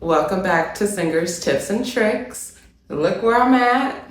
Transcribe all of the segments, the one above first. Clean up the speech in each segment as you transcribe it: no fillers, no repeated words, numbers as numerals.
Welcome back to Singers Tips and Tricks. Look where I'm at.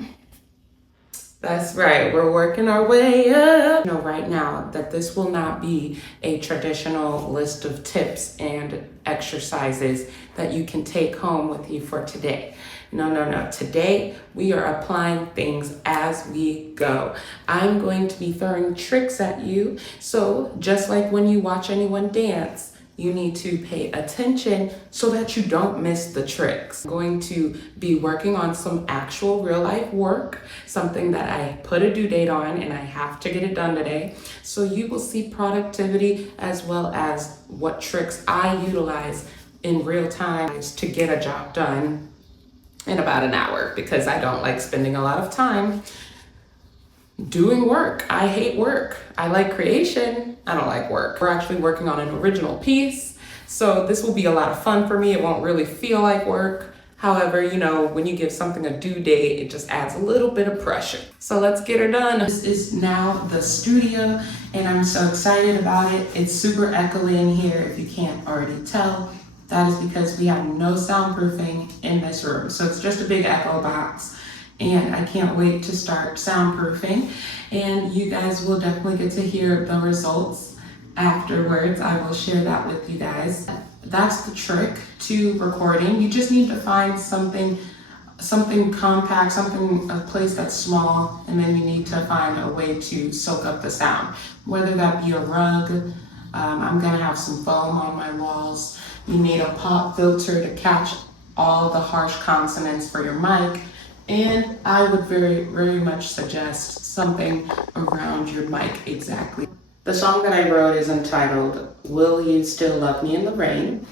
That's right, we're working our way up. You know right now that this will not be a traditional list of tips and exercises that you can take home with you for today. No. Today, we are applying things as we go. I'm going to be throwing tricks at you. So just like when you watch anyone dance, you need to pay attention so that you don't miss the tricks. I'm going to be working on some actual real life work, something that I put a due date on and I have to get it done today. So you will see productivity as well as what tricks I utilize in real time to get a job done in about an hour, because I don't like spending a lot of time doing work. I hate work. I like creation. I don't like work. We're actually working on an original piece, so this will be a lot of fun for me. It won't really feel like work. However, when you give something a due date, it just adds a little bit of pressure. So let's get her done. This is now the studio, and I'm so excited about it. It's super echoey in here, if you can't already tell. That is because we have no soundproofing in this room. So it's just a big echo box. And I can't wait to start soundproofing. And you guys will definitely get to hear the results afterwards. I will share that with you guys. That's the trick to recording. You just need to find something compact, a place that's small, and then you need to find a way to soak up the sound. Whether that be a rug, I'm gonna have some foam on my walls. You need a pop filter to catch all the harsh consonants for your mic. And I would very, very much suggest something around your mic exactly. The song that I wrote is entitled, Will You Still Love Me in the Rain?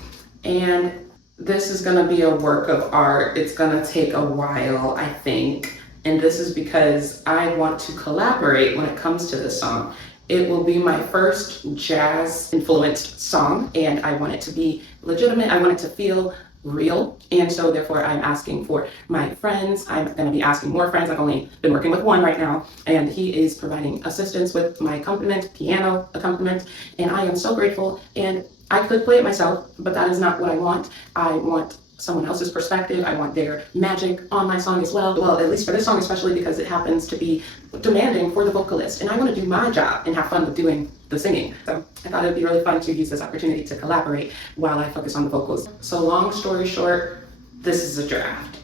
And this is gonna be a work of art. It's gonna take a while, I think. And this is because I want to collaborate when it comes to this song. It will be my first jazz influenced song, and I want it to be legitimate. I want it to feel real, and so therefore I'm asking for my friends. I'm going to be asking more friends. I've only been working with one right now, and he is providing assistance with my accompaniment, piano accompaniment, and I am so grateful. And I could play it myself, but that is not what I want. I want someone else's perspective. I want their magic on my song as well. Well, at least for this song, especially because it happens to be demanding for the vocalist, and I want to do my job and have fun with doing the singing. So I thought it'd be really fun to use this opportunity to collaborate while I focus on the vocals. So long story short, this is a draft.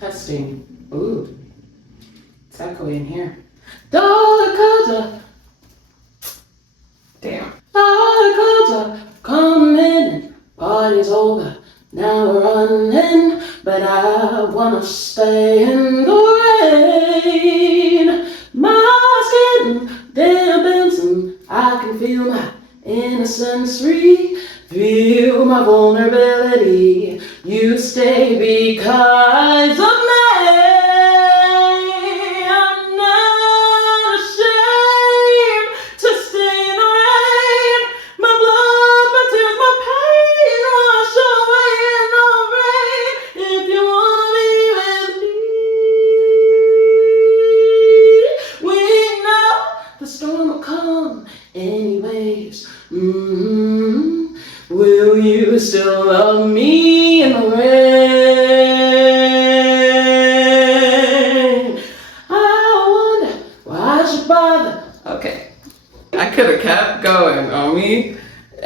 Testing. Ooh, it's echoey in here. Damn. Coming in, party's over. Now we're running, but I wanna stay in the rain. My skin dampens, I can feel my innocence free. Feel my vulnerability. You stay because of me. I'm not ashamed to stay in the rain. My blood, my tears, my pain wash away in the rain. If you wanna be with me, we know the storm will come anyways. Will you still love me in the rain? I wonder why I should bother. Okay. I could have kept going on me.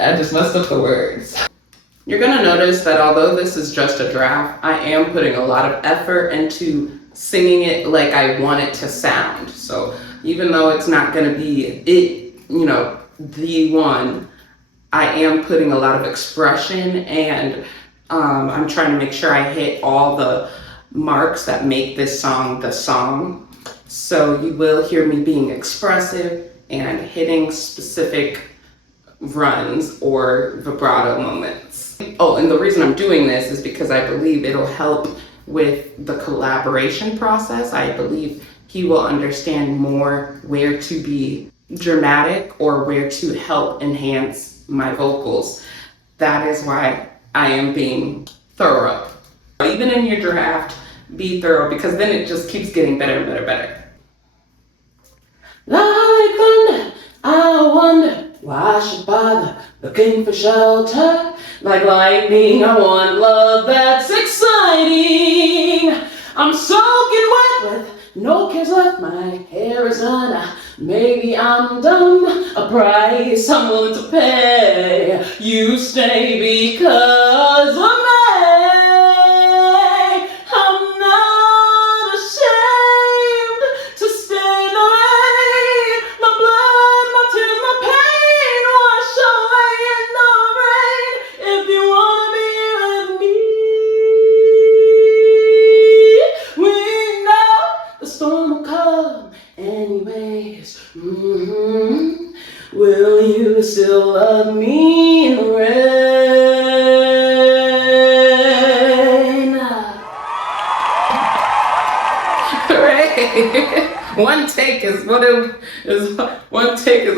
I just messed up the words. You're gonna notice that although this is just a draft, I am putting a lot of effort into singing it like I want it to sound. So even though it's not gonna be the one, I am putting a lot of expression, and I'm trying to make sure I hit all the marks that make this song the song. So you will hear me being expressive and hitting specific runs or vibrato moments. Oh, and the reason I'm doing this is because I believe it'll help with the collaboration process. I believe he will understand more where to be dramatic or where to help enhance my vocals. That is why I am being thorough. Even in your draft, be thorough, because then it just keeps getting better and better and better. Like thunder, I wonder why I should bother looking for shelter. Like lightning, I want love that's exciting. I'm soaking wet with no cares left, my hair is done. Maybe I'm dumb, a price I'm willing to pay. You stay because of me. I'm not ashamed to stay in the rain. My blood, my tears, my pain wash away in the rain. If you wanna be with me, we know the storm will come anyways. Will you still love me in the rain? Hooray! One take is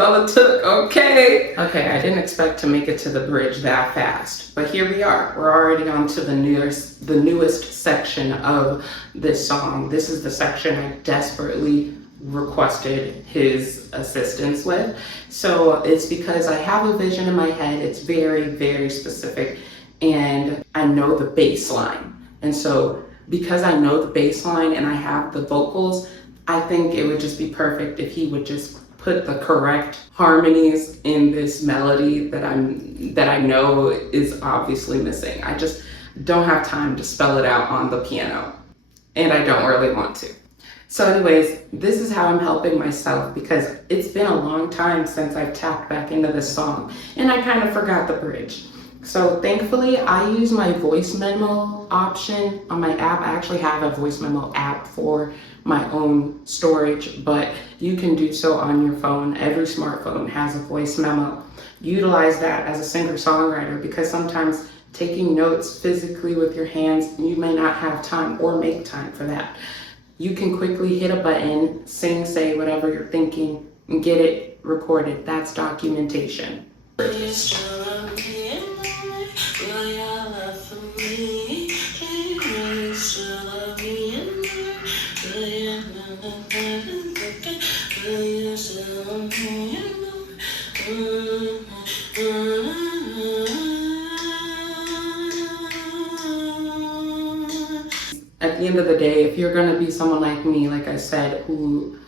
all it took. Okay, I didn't expect to make it to the bridge that fast, but here we are. We're already on to the newest section of this song. This is the section I desperately requested his assistance with. So it's because I have a vision in my head. It's very, very specific, and I know the bass line. And so because I know the bass line and I have the vocals, I think it would just be perfect if he would just put the correct harmonies in this melody that I know is obviously missing. I just don't have time to spell it out on the piano, and I don't really want to. So anyways, this is how I'm helping myself, because it's been a long time since I've tapped back into this song and I kind of forgot the bridge. So thankfully I use my voice memo option on my app. I actually have a voice memo app for my own storage, but you can do so on your phone. Every smartphone has a voice memo. Utilize that as a singer-songwriter, because sometimes taking notes physically with your hands, you may not have time or make time for that. You can quickly hit a button, sing, say whatever you're thinking, and get it recorded. That's documentation. At the end of the day, if you're gonna be someone like me, like I said, who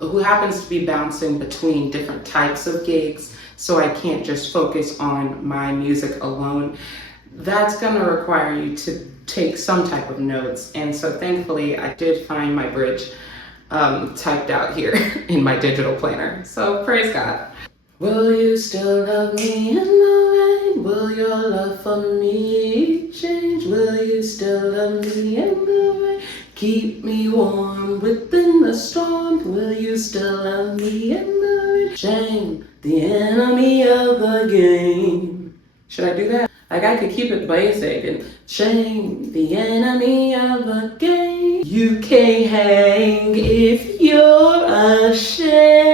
happens to be bouncing between different types of gigs, so I can't just focus on my music alone, that's gonna require you to take some type of notes. And so thankfully I did find my bridge typed out here in my digital planner. So praise God. Will you still love me in the rain? Will your love for me change? Will you still love me in the rain? Keep me warm within the storm. Will you still love me in the rain? Shame, the enemy of the game. Should I do that? Like, I could keep it basic and shame, the enemy of the game. You can't hang if you're ashamed.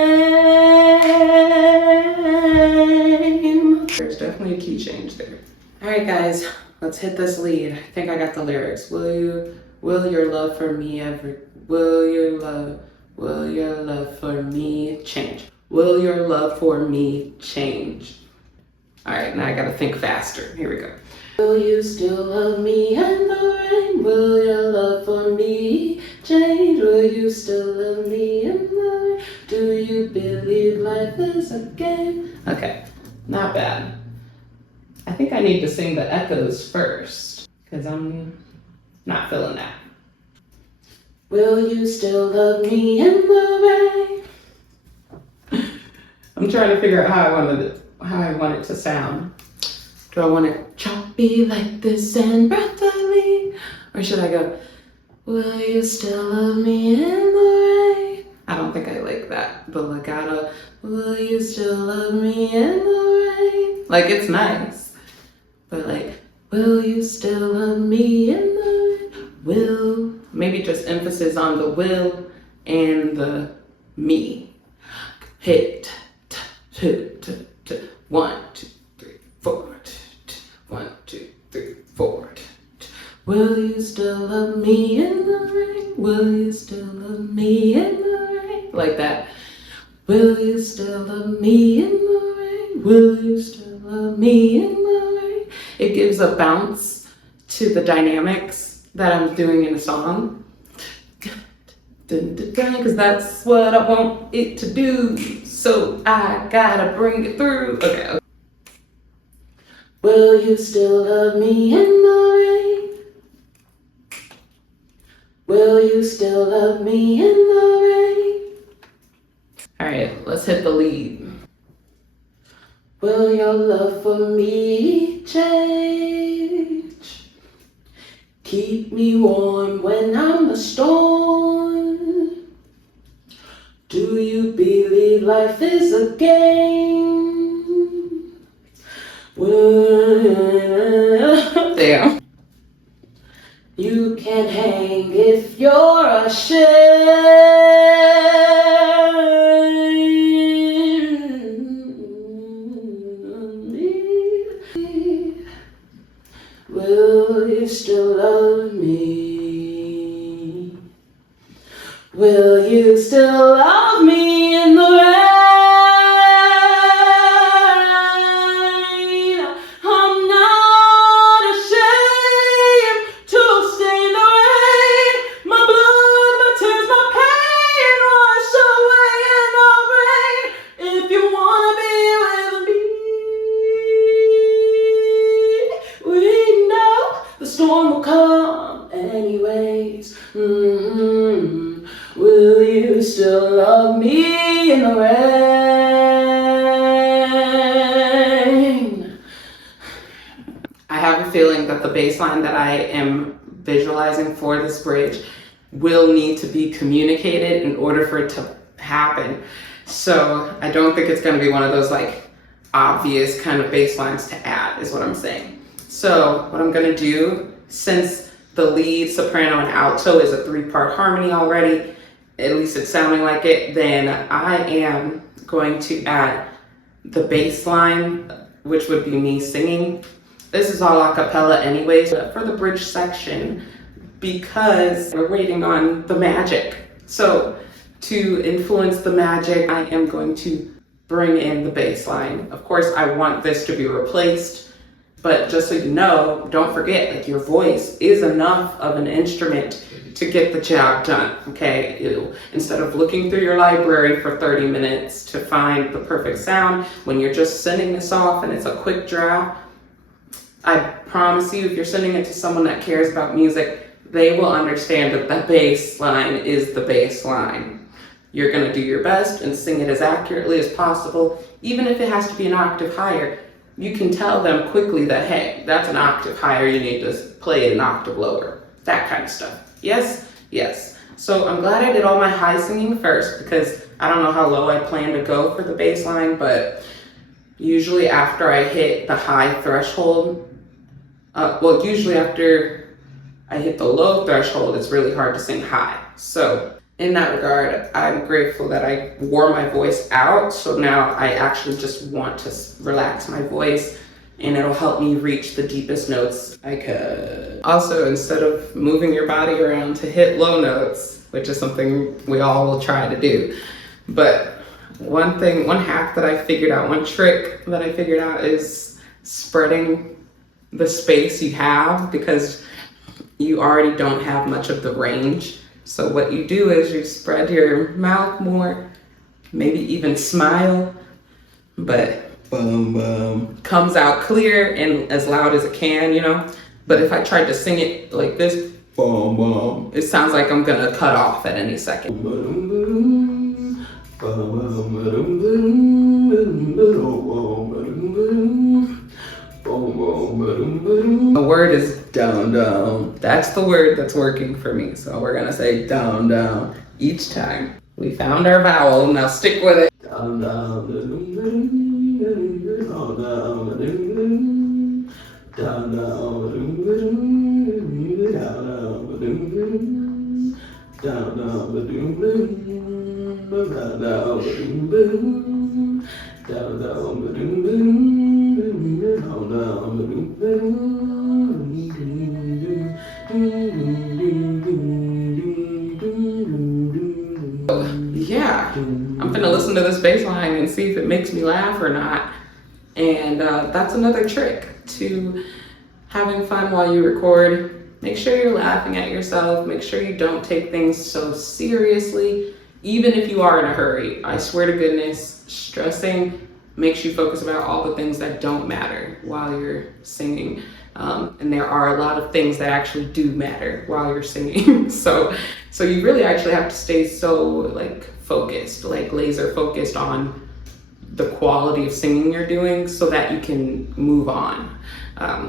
There's definitely a key change there. All right, guys, let's hit this lead. I think I got the lyrics. Will your love for me will your love for me change? Will your love for me change? All right, now I gotta think faster. Here we go. Will you still love me in the rain? Will your love for me change? Will you still love me in the rain? Do you believe life is a game? Okay, not bad. I think I need to sing the echoes first, because I'm not feeling that. Will you still love me in the rain? I'm trying to figure out how I want it to sound. Do I want it choppy like this and breathy? Or should I go, Will you still love me in the rain? I don't think I like that, but legato. Will you still love me in the rain? Like, it's nice, but like, will you still love me in the rain? Will. Maybe just emphasis on the will and the me. Hit, hit, 1, 2, 3, 4. 1, 2, 3, 4. Will you still love me in the rain? Will you still love me in the rain? Like that. Will you still love me in the rain? Will you still love me in the rain? It gives a bounce to the dynamics that I'm doing in a song. Because that's what I want it to do. So I gotta bring it through. Okay. Will you still love me in the rain? Will you still love me in the rain? All right, let's hit the lead. Will your love for me change? Keep me warm when I'm the storm. Do you believe life is a game? Damn. You can hang if you're ashamed. Will you still love me? Will you still love me in the rain? I'm not ashamed to stay in the rain. My blood, my tears, my pain wash away in the rain. If you wanna be with me, we know the storm will come anyways. Will you still love me in the rain? I have a feeling that the bass line that I am visualizing for this bridge will need to be communicated in order for it to happen. So I don't think it's going to be one of those like obvious kind of bass lines to add, is what I'm saying. So what I'm going to do, since the lead, soprano, and alto is a 3-part harmony already, at least it's sounding like it, then I am going to add the bass line, which would be me singing. This is all a cappella anyways, but for the bridge section, because we're waiting on the magic. So to influence the magic, I am going to bring in the bass line. Of course, I want this to be replaced, but just so you know, don't forget, like, your voice is enough of an instrument to get the job done, okay? Instead of looking through your library for 30 minutes to find the perfect sound, when you're just sending this off and it's a quick draft, I promise you, if you're sending it to someone that cares about music, they will understand that the bass line is the bass line. You're gonna do your best and sing it as accurately as possible, even if it has to be an octave higher. You can tell them quickly that, hey, that's an octave higher, you need to play it an octave lower, that kind of stuff. Yes, yes. So I'm glad I did all my high singing first, because I don't know how low I plan to go for the bass line, but usually after I hit the high threshold, usually after I hit the low threshold, it's really hard to sing high. So in that regard, I'm grateful that I wore my voice out. So now I actually just want to relax my voice, and it'll help me reach the deepest notes I could. Also, instead of moving your body around to hit low notes, which is something we all will try to do, but one hack that I figured out, one trick that I figured out is spreading the space you have, because you already don't have much of the range. So what you do is you spread your mouth more, maybe even smile, but comes out clear and as loud as it can, you know? But if I tried to sing it like this, it sounds like I'm gonna cut off at any second. The word is down, down. That's the word that's working for me. So we're gonna say down, down each time. We found our vowel, now stick with it. Down, down, down, down, yeah, I'm gonna listen to this bass line and see if it makes me laugh or not. And that's another trick to having fun while you record. Make sure you're laughing at yourself. Make sure you don't take things so seriously, even if you are in a hurry. I swear to goodness, stressing makes you focus about all the things that don't matter while you're singing. And there are a lot of things that actually do matter while you're singing. So you really actually have to stay so like focused, like laser focused on the quality of singing you're doing so that you can move on.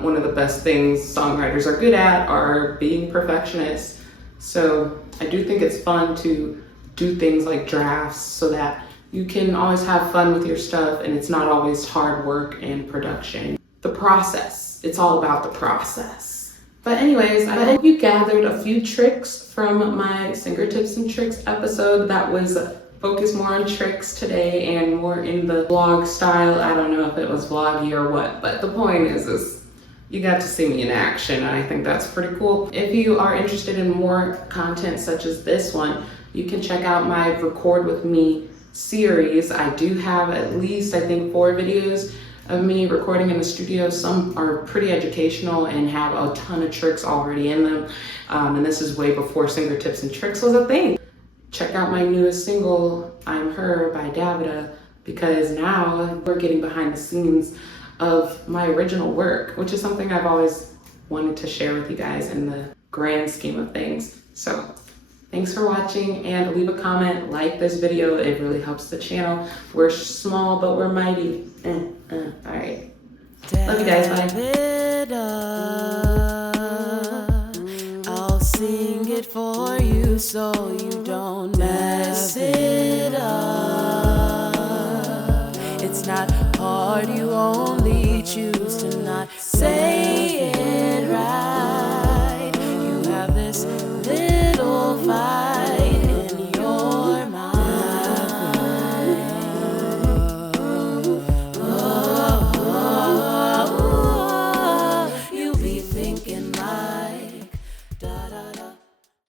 One of the best things songwriters are good at are being perfectionists. So I do think it's fun to do things like drafts so that you can always have fun with your stuff and it's not always hard work and production. The process, it's all about the process. But anyways, I hope you gathered a few tricks from my Singer Tips and Tricks episode that was focused more on tricks today and more in the vlog style. I don't know if it was vloggy or what, but the point is you got to see me in action, and I think that's pretty cool. If you are interested in more content such as this one, you can check out my Record With Me series. I do have at least, I think, 4 videos of me recording in the studio. Some are pretty educational and have a ton of tricks already in them. And this is way before Singer Tips and Tricks was a thing. Check out my newest single, I'm Her by Davida, because now we're getting behind the scenes of my original work, which is something I've always wanted to share with you guys in the grand scheme of things. So thanks for watching, and leave a comment, like this video. It really helps the channel. We're small, but we're mighty. All right. Love you guys, bye. I'll sing it for you so you don't mess it up. It's not hard, you only choose to not say it right. You have this